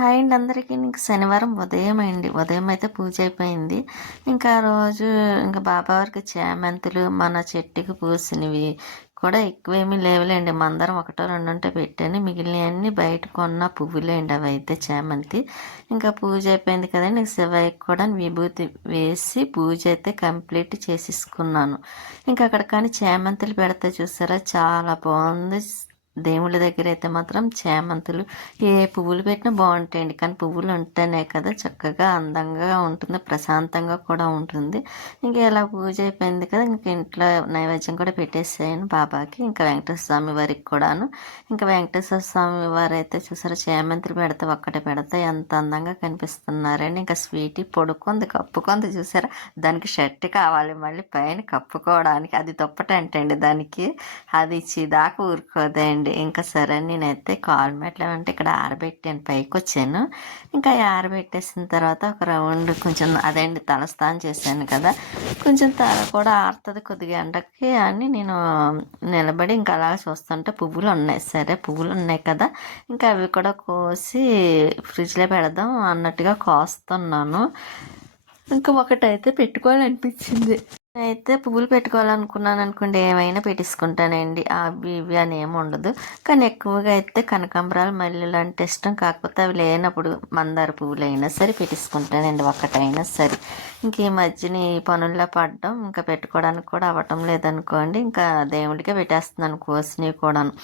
Hi అండి అందరికీ. ఇంక శనివారం ఉదయం అయితే పూజ అయిపోయింది. ఇంకా ఆ రోజు ఇంకా బాబావారికి చేమంతులు మన చెట్టుకి పూసినవి కూడా ఎక్కువేమీ లేవులేండి. మందారం ఒకటో రెండు ఉంటే పెట్టాను. మిగిలినవన్నీ బయట కొన్న పువ్వులేండి. అవి అయితే చేమంతి. ఇంకా పూజ అయిపోయింది కదండి. శివయ్యకి కూడా విభూతి వేసి పూజ అయితే కంప్లీట్ చేసేసుకున్నాను. ఇంకా అక్కడ కానీ చేమంతులు పెడితే చూసారా, చాలా బాగుంది. దేవుళ్ళ దగ్గర అయితే మాత్రం చేమంతులు ఏ పువ్వులు పెట్టినా బాగుంటాయండి. కానీ పువ్వులు ఉంటేనే కదా చక్కగా అందంగా ఉంటుంది, ప్రశాంతంగా కూడా ఉంటుంది. ఇంకా ఇలా పూజ అయిపోయింది కదా, ఇంక ఇంట్లో నైవేద్యం కూడా పెట్టేసాను బాబాకి, ఇంకా వెంకటేశ్వర స్వామి వారికి కూడాను. ఇంకా వెంకటేశ్వర స్వామి వారు అయితే చూసారా, చేమంతులు పెడితే ఒక్కటే పెడితే ఎంత అందంగా కనిపిస్తున్నారండి. ఇంకా స్వీటీ పడుకుంది, కప్పుకుంది చూసారా. దానికి షర్ట్ కావాలి మళ్ళీ పైన కప్పుకోవడానికి. అది దుప్పటంటండి దానికి. అది ఇచ్చేదాకా ఊరుకోదండి. ఇంకా సరే నేనైతే కాల్ మెట్లు అంటే ఇక్కడ ఆరబెట్టాను, పైకి వచ్చాను. ఇంకా ఆరబెట్టేసిన తర్వాత ఒక రౌండ్ కొంచెం అదేంటి తలస్నానం చేశాను కదా, కొంచెం తల కూడా ఆరుతుంది కొద్దిగా ఎండకి అని నేను నిలబడి ఇంకా అలా చూస్తుంటే పువ్వులు ఉన్నాయి. సరే పువ్వులు ఉన్నాయి కదా, ఇంకా అవి కూడా కోసి ఫ్రిడ్జ్లో పెడదాం అన్నట్టుగా కోస్తున్నాను. ఇంకా ఒకటైతే పెట్టుకోవాలనిపించింది. నేనైతే పువ్వులు పెట్టుకోవాలనుకున్నాను అనుకోండి, ఏమైనా పెట్టేసుకుంటానండి. అవి ఇవి అని ఏమి ఉండదు. కానీ ఎక్కువగా అయితే కనకాంబరాలు, మల్లెలు అంటే ఇష్టం. కాకపోతే అవి లేనప్పుడు మందార పువ్వులు అయినా సరే పెట్టేసుకుంటానండి, ఒక్కటైనా సరే. ఇంక ఈ మధ్యన ఈ పనుల్లో పడడం ఇంకా పెట్టుకోవడానికి కూడా అవ్వటం లేదనుకోండి, ఇంకా దేవుడికే పెట్టేస్తున్నాను కోసినవి కూడాను.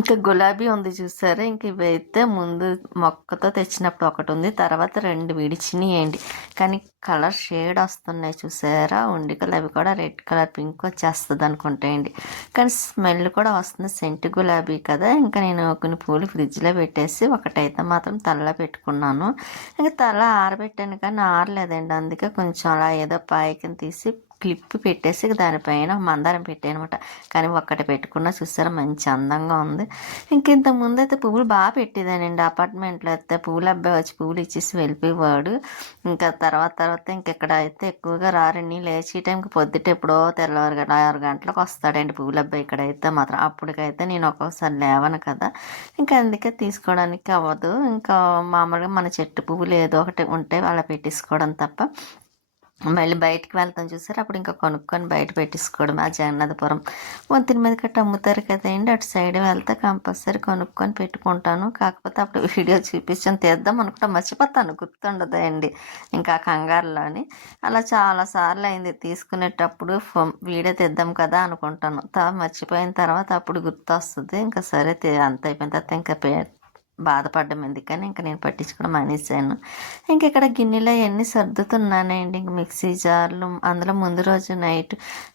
ఇంకా గులాబీ ఉంది చూసారా, ఇంక ఇవైతే ముందు మొక్కతో తెచ్చినప్పుడు ఒకటి ఉంది, తర్వాత రెండు విడిచినాయండి. కానీ కలర్ షేడ్ వస్తున్నాయి చూసారా, ఉండికలు అవి కూడా రెడ్ కలర్ పింక్ వచ్చేస్తుంది అనుకుంటాయండి. కానీ స్మెల్ కూడా వస్తుంది, సెంటు గులాబీ కదా. ఇంకా నేను కొన్ని పూలు ఫ్రిడ్జ్లో పెట్టేసి ఒకటైతే మాత్రం తలలో పెట్టుకున్నాను. ఇంకా తల ఆరబెట్టాను కానీ ఆరలేదండి, అందుకే కొంచెం అలా ఏదో పాయకం తీసి క్లిప్ పెట్టేసి దానిపైన మందారం పెట్టాను అనమాట. కానీ ఒక్కటి పెట్టుకున్నా చూసారా, మంచి అందంగా ఉంది. ఇంత ముందు అయితే పువ్వులు బాగా పెట్టేదానండి. అపార్ట్మెంట్లో అయితే పువ్వుల అబ్బాయి వచ్చి పువ్వులు ఇచ్చేసి వెళ్ళిపోయేవాడు. ఇంకా తర్వాత ఇంకెక్కడ అయితే ఎక్కువగా రారండి. లేచి టైంకి పొద్దుట ఎప్పుడో తెల్లవారు 6 గంటలకు వస్తాడండి పువ్వుల అబ్బాయి. ఇక్కడైతే మాత్రం అప్పటికైతే నేను ఒక్కొక్కసారి లేవను కదా, ఇంకా అందుకే తీసుకోవడానికి అవ్వదు. ఇంకా మామూలుగా మన చెట్టు పువ్వులు ఏదో ఒకటి ఉంటే అలా పెట్టేసుకోవడం తప్ప. మళ్ళీ బయటికి వెళ్తాం చూసారు, అప్పుడు ఇంకా కొనుక్కొని బయట పెట్టేసుకోవడం. ఆ జగన్నాథపురం వంతిన మీద కట్ట అమ్ముతారు కదండి, అటు సైడ్ వెళ్తే కంపల్సరీ కొనుక్కొని పెట్టుకుంటాను. కాకపోతే అప్పుడు వీడియో చూపించాను, తీద్దాం అనుకుంటా మర్చిపోతాను, గుర్తుండదండి ఇంకా కంగారులోని. అలా చాలాసార్లు అయింది, తీసుకునేటప్పుడు వీడియో తీద్దాం కదా అనుకుంటాను, మర్చిపోయిన తర్వాత అప్పుడు గుర్తు వస్తుంది. ఇంకా సరే అంత అయిపోయిన తర్వాత ఇంకా బాధపడ్డం ఎందుకని ఇంకా నేను పట్టించుకోవడం మానేసాను. ఇంక ఇక్కడ గిన్నెలో అవన్నీ సర్దుతున్నానండి. ఇంక మిక్సీ జార్లు, అందులో ముందు రోజు నైట్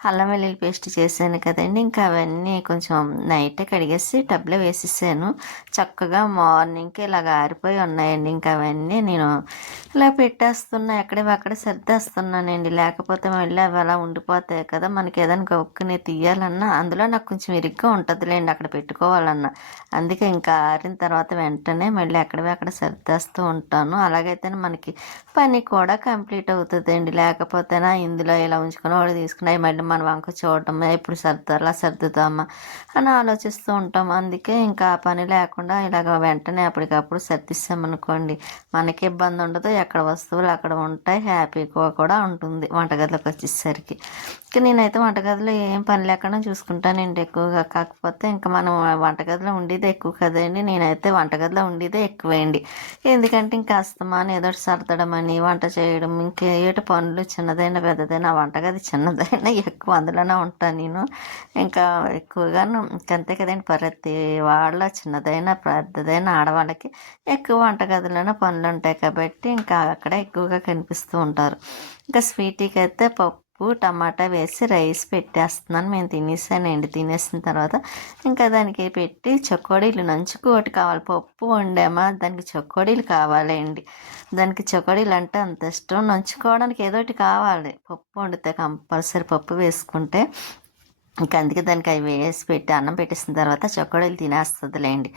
అల్లం వెల్లుల్లి పేస్ట్ చేశాను కదండి, ఇంకా అవన్నీ కొంచెం నైటే కడిగేసి టబ్లో వేసేసాను. చక్కగా మార్నింగ్కి ఇలాగ ఆరిపోయి ఉన్నాయండి. ఇంకా అవన్నీ నేను ఇలా పెట్టేస్తున్నా, అక్కడ సర్దేస్తున్నానండి. లేకపోతే మళ్ళీ అవి అలా ఉండిపోతాయి కదా, మనకి ఏదైనా గొక్కుని తీయాలన్నా అందులో నాకు కొంచెం ఇరుగ్గా ఉంటుందిలేండి అక్కడ పెట్టుకోవాలన్నా. అందుకే ఇంకా ఆరిన తర్వాత వెంటనే మళ్ళీ అక్కడ సర్దేస్తూ ఉంటాను. అలాగైతే మనకి పని కూడా కంప్లీట్ అవుతుందండి. లేకపోతేనా ఇందులో ఇలా ఉంచుకొని వాడు తీసుకుని మళ్ళీ మన వంక చూడటం, ఎప్పుడు సర్దాలా సర్దుతామా అని ఆలోచిస్తూ ఉంటాం. అందుకే ఇంకా ఆ పని లేకుండా ఇలాగ వెంటనే అప్పటికప్పుడు సర్దిస్తామనుకోండి, మనకి ఇబ్బంది ఉండదు, ఎక్కడ వస్తువులు అక్కడ ఉంటాయి, హ్యాపీగా కూడా ఉంటుంది వంటగదిలోకి వచ్చేసరికి. ఇంకా నేనైతే వంటగదిలో ఏం పని లేకుండా చూసుకుంటానండి ఎక్కువగా. కాకపోతే ఇంకా మనం వంటగదిలో ఉండేదే ఎక్కువ కదండి, నేనైతే వంటగదిలో ఉండేదే ఎక్కువేండి. ఎందుకంటే ఇంకా అస్తమానం ఏదో సర్దడం అని, వంట చేయడం, ఇంకేటి పనులు చిన్నదైనా పెద్దదైనా, వంటగది చిన్నదైనా ఎక్కువ అందులోనే ఉంటాను నేను. ఇంకా ఎక్కువగాను ఇంకంతే కదండి, ప్రతి వాళ్ళ చిన్నదైనా పెద్దదైనా ఆడవాళ్ళకి ఎక్కువ వంటగదిలోనే పనులు ఉంటాయి కాబట్టి ఇంకా అక్కడ ఎక్కువగా కనిపిస్తూ ఉంటారు. ఇంకా స్వీటీకి అయితే పప్పు టమాటా వేసి రైస్ పెట్టేస్తున్నాను. మేము తినేసానండి. తినేసిన తర్వాత ఇంకా దానికి పెట్టి చకోడీలు నంచుకు ఒకటి కావాలి. పప్పు వండామా, దానికి చకోడీలు కావాలండి. దానికి చకోడీలు అంటే అంత ఇష్టం. నంచుకోవడానికి ఏదో ఒకటి కావాలి. పప్పు వండితే కంపల్సరీ పప్పు వేసుకుంటే ఇంకా అందుకే దానికి అవి వేసి పెట్టి అన్నం పెట్టేసిన తర్వాత చొక్కడీలు తినేస్తుందిలేండి.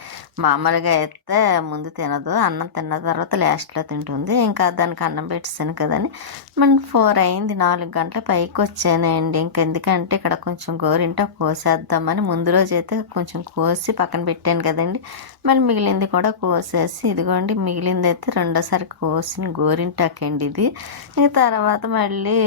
మామూలుగా అయితే ముందు తినదు, అన్నం తిన్న తర్వాత లాస్ట్లో తింటుంది. ఇంకా దానికి అన్నం పెట్టేసాను కదని మన 4 అయింది, 4 గంటల పైకి వచ్చానండి. ఇంకెందుకంటే ఇక్కడ కొంచెం గోరింటాకు కోసేద్దామని ముందు రోజు అయితే కొంచెం కోసి పక్కన పెట్టాను కదండి. మళ్ళీ మిగిలింది కూడా కోసేసి ఇదిగోండి, మిగిలింది అయితే రెండోసారి కోసిన గోరింటాకు అండి ఇది. ఇంకా తర్వాత మళ్ళీ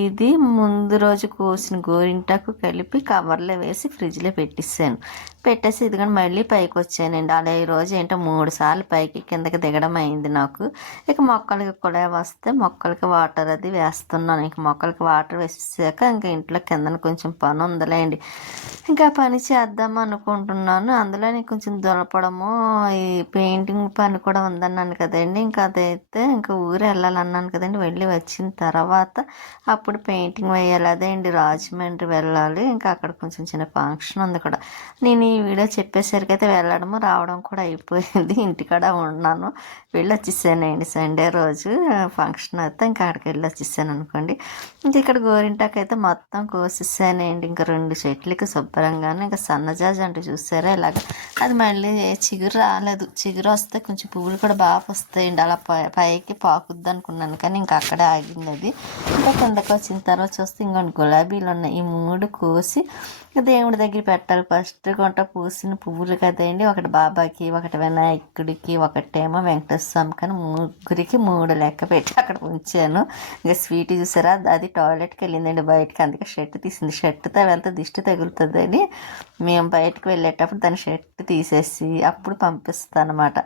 ఇది ముందు రోజు కోసిన గోరింటాకు కలిపి కవర్లో వేసి ఫ్రిడ్జ్లో పెట్టేసాను. పెట్టేసి ఇదిగోండి మళ్ళీ పైకి వచ్చానండి. అలా ఈరోజు ఏంటో 3 సార్లు పైకి కిందకి దిగడం అయింది నాకు. ఇక మొక్కలకి కూడా వస్తే మొక్కలకి వాటర్ అది వేస్తున్నాను. ఇంక మొక్కలకి వాటర్ వేసాక ఇంకా ఇంట్లో కిందన కొంచెం పని ఉందిలేండి, ఇంకా పని చేద్దాం అనుకుంటున్నాను. అందులోని కొంచెం దులపడము, ఈ పెయింటింగ్ పని కూడా ఉందన్నాను కదండి. ఇంకా అదైతే ఇంకా ఊరు వెళ్ళాలన్నాను కదండి. వెళ్ళి వచ్చిన తర్వాత అప్పుడు పెయింటింగ్ వేయాలి. అదే అండి, రాజమండ్రి వెళ్ళాలి. ఇంకా అక్కడ కొంచెం చిన్న ఫంక్షన్ ఉంది కూడా. నేను ఈ వీడియో చెప్పేసరికి అయితే వెళ్ళడము రావడం కూడా అయిపోయింది. ఇంటికాడ ఉన్నాను, వెళ్ళి వచ్చేసానండి. సండే రోజు ఫంక్షన్ అయితే ఇంకా అక్కడికి వెళ్ళి వచ్చేసాను అనుకోండి. ఇంక ఇక్కడ గోరింటాకు అయితే మొత్తం కోసేసానండి. ఇంకా 2 చెట్లకి శుభ్రంగానే. ఇంకా సన్నజాజి అంటే చూసారా ఇలాగ, అది మళ్ళీ చిగురు రాలేదు. చిగురు వస్తే కొంచెం పువ్వులు కూడా బాగా వస్తాయండి. అలా పైకి పాకుద్ది అనుకున్నాను, కానీ ఇంకా అక్కడే ఆగింది అది. ఇంకా కిందకి వచ్చిన తర్వాత చూస్తే ఇంకొన్ని గులాబీలు ఉన్నాయి. ఈ 3 కోసి దేవుడి దగ్గర పెట్టాలి. ఫస్ట్ కొంట పూసిన పువ్వులు కదండి, ఒకటి బాబాకి, ఒకటి వినాయకుడికి, ఒకటేమో వెంకటేశ్వర స్వామి, కానీ 3కి 3 లెక్క పెట్టి అక్కడ ఉంచాను. ఇంకా స్వీట్ చూసారా, అది టాయిలెట్కి వెళ్ళిందండి బయటకి, అందుకే షర్ట్ తీసింది. షర్ట్తో వెళ్తే దిష్టి తగులుతుందని మేము బయటకు వెళ్ళేటప్పుడు దాని షర్ట్ తీసేసి అప్పుడు పంపిస్తాను అనమాట.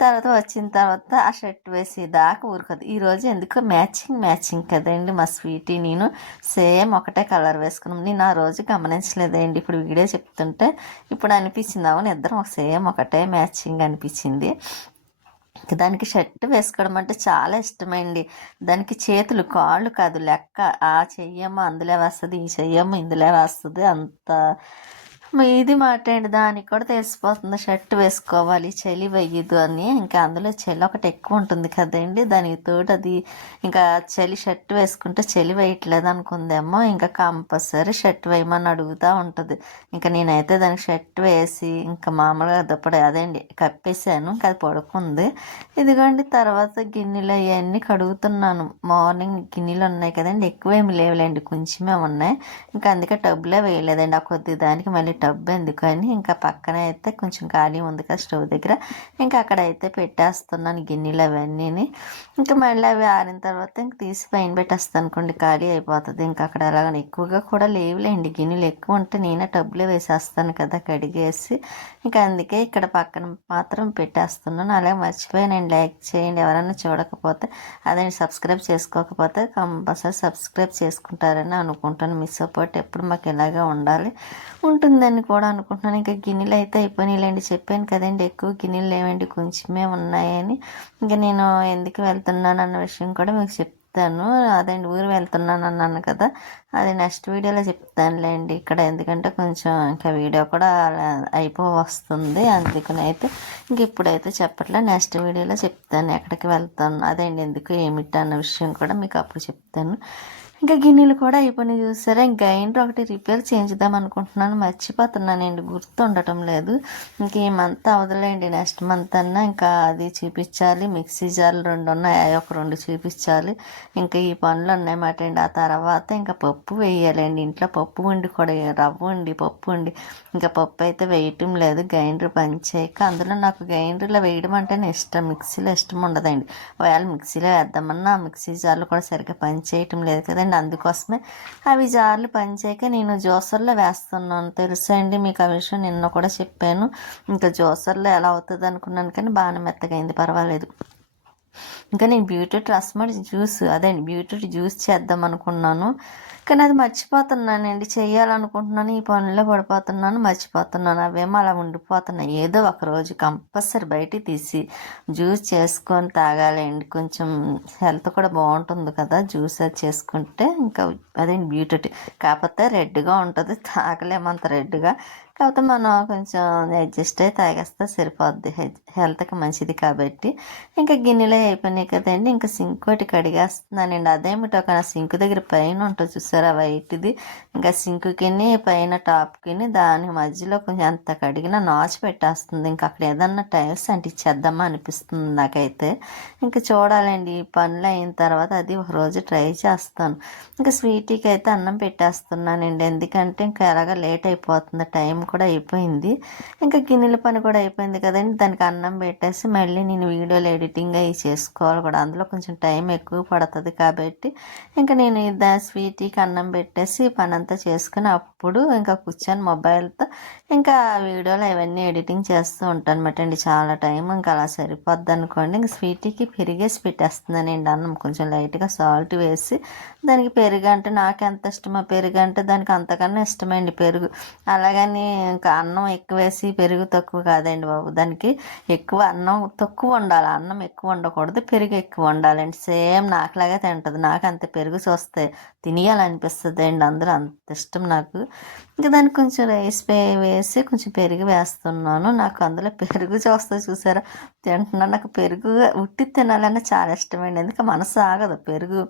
తర్వాత వచ్చిన తర్వాత ఆ షర్ట్ వేసి దాకా ఊరుకోదు. ఈరోజు ఎందుకో మ్యాచింగ్ కదండి మా స్వీటీ నేను సేమ్ ఒకటే కలర్ వేసుకున్నాం. నేను ఆ రోజు గమనించలేదండి, ఇప్పుడు వీడియో చెప్తుంటే ఇప్పుడు అనిపించింది, అవును ఇద్దరం సేమ్ ఒకటే మ్యాచింగ్ అనిపించింది. దానికి షర్ట్ వేసుకోవడం అంటే చాలా ఇష్టమండి. దానికి చేతులు కాళ్ళు కాదు లెక్క, ఆ చెయ్యమ్మ అందులో వస్తుంది, ఈ చెయ్యమ్మ ఇందులో వస్తుంది, అంత ఇది మాట అండి. దానికి కూడా తెలిసిపోతుంది షర్ట్ వేసుకోవాలి, చలి వేయదు అని. ఇంకా అందులో చలి ఒకటి ఎక్కువ ఉంటుంది కదండి, దానికి తోడు అది ఇంకా చలి షర్ట్ వేసుకుంటే చలి వేయట్లేదు అనుకుందేమో, ఇంకా కంపల్సరీ షర్ట్ వేయమని అడుగుతూ ఉంటుంది. ఇంకా నేనైతే దానికి షర్ట్ వేసి ఇంకా మామూలుగా దుప్పటి అదేండి కప్పేసాను. ఇంకా అది పడుకుంది. ఇదిగోండి తర్వాత గిన్నెలు అవన్నీ కడుగుతున్నాను. మార్నింగ్ గిన్నెలు ఉన్నాయి కదండి, ఎక్కువేమి లేవులేండి, కొంచెమే ఉన్నాయి. ఇంకా అందుకే టబ్లో వేయలేదండి. ఆ కొద్ది దానికి మళ్ళీ టబ్ ఎందుకని ఇంకా పక్కన అయితే కొంచెం ఖాళీ ఉంది కదా స్టవ్ దగ్గర, ఇంకా అక్కడైతే పెట్టేస్తున్నాను గిన్నెలు అవన్నీ. ఇంకా మళ్ళీ అవి ఆరిన తర్వాత ఇంక తీసి పైన పెట్టేస్తాను అనుకోండి, ఖాళీ అయిపోతుంది. ఇంకా అక్కడ అలాగని ఎక్కువగా కూడా లేవులేండి గిన్నెలు, ఎక్కువ ఉంటే నేనే టబ్లో వేసేస్తాను కదా కడిగేసి. ఇంకా అందుకే ఇక్కడ పక్కన మాత్రం పెట్టేస్తున్నాను. అలాగే మర్చిపోయానండి, లైక్ చేయండి ఎవరైనా చూడకపోతే, అదే సబ్స్క్రైబ్ చేసుకోకపోతే కంపల్సరీ సబ్స్క్రైబ్ చేసుకుంటారని అనుకుంటాను. మీ సపోర్ట్ ఎప్పుడు మాకు ఇలాగే ఉంటుందని కూడా అనుకుంటున్నాను. ఇంకా గిన్నెలు అయితే అయిపోయినాయిలేండి, చెప్పాను కదండి ఎక్కువ గిన్నెలు లేవండి, కొంచెమే ఉన్నాయని. ఇంకా నేను ఎందుకు వెళ్తున్నాను అన్న విషయం కూడా మీకు చెప్తాను. అదండి ఊరు వెళ్తున్నాను అన్నాను కదా, అది నెక్స్ట్ వీడియోలో చెప్తానులేండి ఇక్కడ, ఎందుకంటే కొంచెం ఇంకా వీడియో కూడా వస్తుంది. అందుకని అయితే ఇంక ఇప్పుడైతే చెప్పట్లే, నెక్స్ట్ వీడియోలో చెప్తాను ఎక్కడికి వెళ్తాను, అదండి ఎందుకు ఏమిటి అన్న విషయం కూడా మీకు అప్పుడు చెప్తాను. ఇంకా గిన్నెలు కూడా అయిపోయినాయి చూసారా. గ్రైండర్ ఒకటి రిపేర్ చేయించుదాం అనుకుంటున్నాను, మర్చిపోతున్నానండి, గుర్తు ఉండటం లేదు. ఇంక ఈ మంత్ అవదలేండి, నెక్స్ట్ మంత్ అన్నా ఇంకా అది చూపించాలి. మిక్సీ జార్లు 2 ఉన్నాయి, అవి ఒక 2 చూపించాలి. ఇంకా ఈ పనులు ఉన్నాయన్నమాట అండి. ఆ తర్వాత ఇంకా పప్పు వేయాలండి. ఇంట్లో పప్పు వండి కూడా రవ్వ వండి పప్పు వండి, ఇంకా పప్పు అయితే వేయటం లేదు గ్రైండర్ పనిచేయక. అందులో నాకు గ్రైండర్లో వేయడం అంటేనే ఇష్టం, మిక్సీలో ఇష్టం ఉండదండి. ఒకవేళ మిక్సీలో వేద్దామన్నా ఆ మిక్సీ జార్లు కూడా సరిగ్గా పనిచేయటం లేదు కదండి. అందుకోసమే అవి జార్లు పనిచేయక నేను జ్యూసర్లో వేస్తున్నాను. తెలుసా అండి మీకు ఆ విషయం, నిన్న కూడా చెప్పాను. ఇంకా జ్యూసర్లో ఎలా అవుతుంది అనుకున్నాను, కానీ బాగానే మెత్తగైంది, పర్వాలేదు. ఇంకా నేను బీట్రూట్ రసమడి జ్యూస్, అదేండి బీట్రూట్ జ్యూస్ చేద్దాం అనుకున్నాను, కానీ అది మర్చిపోతున్నానండి. చేయాలనుకుంటున్నాను, ఈ పనుల్లో పడిపోతున్నాను, మర్చిపోతున్నాను. అవేమో అలా ఉండిపోతున్నాయి. ఏదో ఒక రోజు కంపల్సరీ బయటికి తీసి జ్యూస్ చేసుకొని తాగాలండి, కొంచెం హెల్త్ కూడా బాగుంటుంది కదా జ్యూస్ అది చేసుకుంటే. ఇంకా అదేంటి బీట్రూట్ కాకపోతే రెడ్గా ఉంటుంది, తాగలేమంత రెడ్గా, కాకపోతే మనం కొంచెం అడ్జస్ట్ అయి తాగేస్తే సరిపోద్ది. హెల్త్‌కి మంచిది కాబట్టి. ఇంకా గిన్నెలు అయిపోయినాయి కదండీ! ఇంకా సింక్ ఒకటి కడిగేస్తున్నానండి. అదేమిటో ఒక సింక్ దగ్గర పైన ఉంటది చూసారా వైట్‌ది. ఇంకా సింక్‌కిని పైన టాప్‌కిని దాని మధ్యలో కొంచెం ఎంత కడిగినా నాచు పెట్టేస్తుంది. ఇంక అక్కడ ఏదన్నా టైల్స్ అంటించేద్దామా అనిపిస్తుంది నాకైతే. ఇంక చూడాలండి ఈ పనులు అయిన తర్వాత అది ఒకరోజు ట్రై చేస్తాను. ఇంకా స్వీటీకి అయితే అన్నం పెట్టేస్తున్నానండి. ఎందుకంటే ఇంకా ఎలాగ లేట్ అయిపోతుంది. టైం కూడా అయిపోయింది. ఇంకా గిన్నెల పని కూడా అయిపోయింది కదండి. దానికి అన్నం పెట్టేసి మళ్ళీ నేను వీడియోలు ఎడిటింగ్ అవి చేసుకోవాలి కూడా. అందులో కొంచెం టైం ఎక్కువ పడుతుంది కాబట్టి ఇంకా నేను స్వీటీకి అన్నం పెట్టేసి పని అంతా చేసుకుని అప్పుడు ఇంకా కూర్చొని మొబైల్తో ఇంకా వీడియోలు అవన్నీ ఎడిటింగ్ చేస్తూ ఉంటాను అనమాట అండి. చాలా టైం ఇంకా అలా సరిపోద్ది అనుకోండి. ఇంక స్వీటీకి పెరిగేసి పెట్టేస్తున్నానండి అన్నం కొంచెం లైట్గా సాల్ట్ వేసి. దానికి పెరుగు అంటే నాకు ఎంత ఇష్టమో పెరుగు అంటే దానికి అంతకన్నా ఇష్టమండి పెరుగు. అలాగని ఇంకా అన్నం ఎక్కువ వేసి పెరుగు తక్కువ కాదండి బాబు. దానికి ఎక్కువ అన్నం తక్కువ ఉండాలి, అన్నం ఎక్కువ ఉండకూడదు, పెరుగు ఎక్కువ ఉండాలండి. సేమ్ నాకులాగే తింటుంది. నాకు అంత పెరుగు చూస్తే తినేయాలనిపిస్తుంది అండి. అందులో అంత ఇష్టం నాకు. ఇంకా దానికి కొంచెం రైస్ వేసి కొంచెం పెరుగు వేస్తున్నాను. నాకు అందులో పెరుగు చూస్తే చూసారా తింటున్నాను. నాకు పెరుగు ఉట్టి తినాలన్నా చాలా ఇష్టమండి. ఎందుకంటే మనసు ఆగదు పెరుగు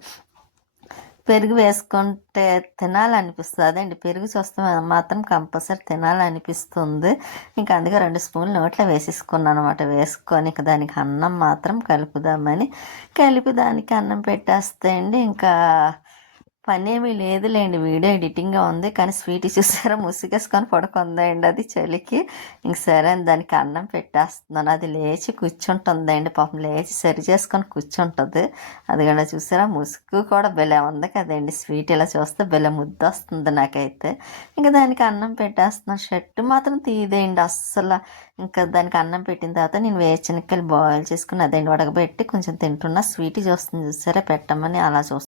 పెరుగు వేసుకుంటే తినాలనిపిస్తుంది. అదండి పెరుగు చూస్తే మాత్రం కంపల్సరీ తినాలనిపిస్తుంది. ఇంకా అందుకే 2 స్పూన్లు నోట్లో వేసేసుకున్నాను అనమాట. వేసుకొని ఇంకా దానికి అన్నం మాత్రం కలుపుదామని కలిపి దానికి అన్నం పెట్టేస్తే అండి ఇంకా పనేమీ లేదులేండి. వీడియో ఎడిటింగ్గా ఉంది కానీ స్వీట్ చూసారా ముసుగేసుకొని పడుకుందండి అది చలికి. ఇంక సరే అని దానికి అన్నం పెట్టేస్తున్నాను. అది లేచి కూర్చుంటుందండి పాపం. లేచి సరి చేసుకొని కూర్చుంటుంది. అది కూడా చూసారా ముసుగు కూడా భలే ఉంది కదండి. స్వీట్ ఇలా చూస్తే భలే ముద్ద వస్తుంది నాకైతే. ఇంకా దానికి అన్నం పెట్టేస్తున్నాను. షర్ట్ మాత్రం తీయదేయండి అస్సలు. ఇంకా దానికి అన్నం పెట్టిన తర్వాత నేను వేరుశనగకాయలు బాయిల్ చేసుకుని అదండి ఉడకబెట్టి కొంచెం తింటున్నా. స్వీట్ చూస్తుంది చూసారా పెట్టమని అలా చూస్తాను.